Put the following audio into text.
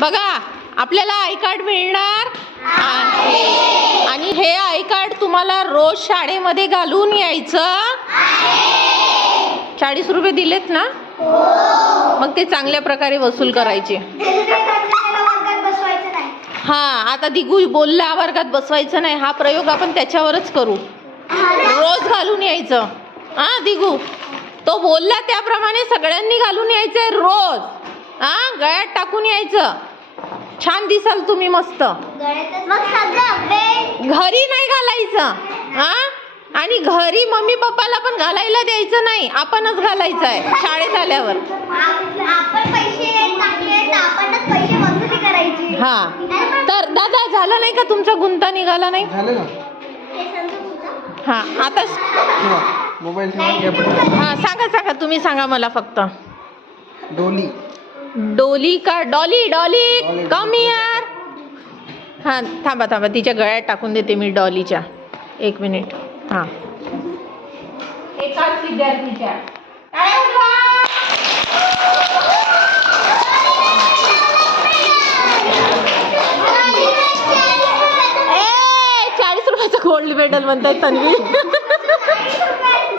बघा आपल्याला I card मिळणार आहे. आणि हे आय कार्ड तुम्हाला रोज शाळेमध्ये घालून यायचं. चाळीस रुपये दिलेत ना? मग ते चांगल्या प्रकारे वसूल करायचे. हा आता दिगू बोलला वर्गात बसवायचं नाही. हा प्रयोग आपण त्याच्यावरच करू. रोज घालून यायचं. हा दिगू? तो बोलला त्याप्रमाणे सगळ्यांनी घालून यायचंय रोज. हा गळ्यात टाकून यायचं. छान दिसाल तुम्ही मस्त. मग सगळं घरी नाही घालायचं हा? आणि घरी मम्मी पप्पाला पण घालायला द्यायचं नाही आपणच घालायचं आहे शाळेत आल्यावर. आपण पैसे टाकले तर आपणच पैसे वसुली करायची. हा. तर दादा झालं नाही का तुमचा गुंता निघाला नाही? झालं ना हे? हा आता मोबाईल. हा सांगा सांगा तुम्ही सांगा मला फक्त. डोली डोली का डॉली डॉली कम यार हां थांबा थांबा तिच्या गळ्यात टाकून देते मी डॉलीच्या. एक मिनिट. हां. एकाच विद्यार्थीच्या. चाळीस रुपयाचं गोल्ड मेडल म्हणताय तन्वी.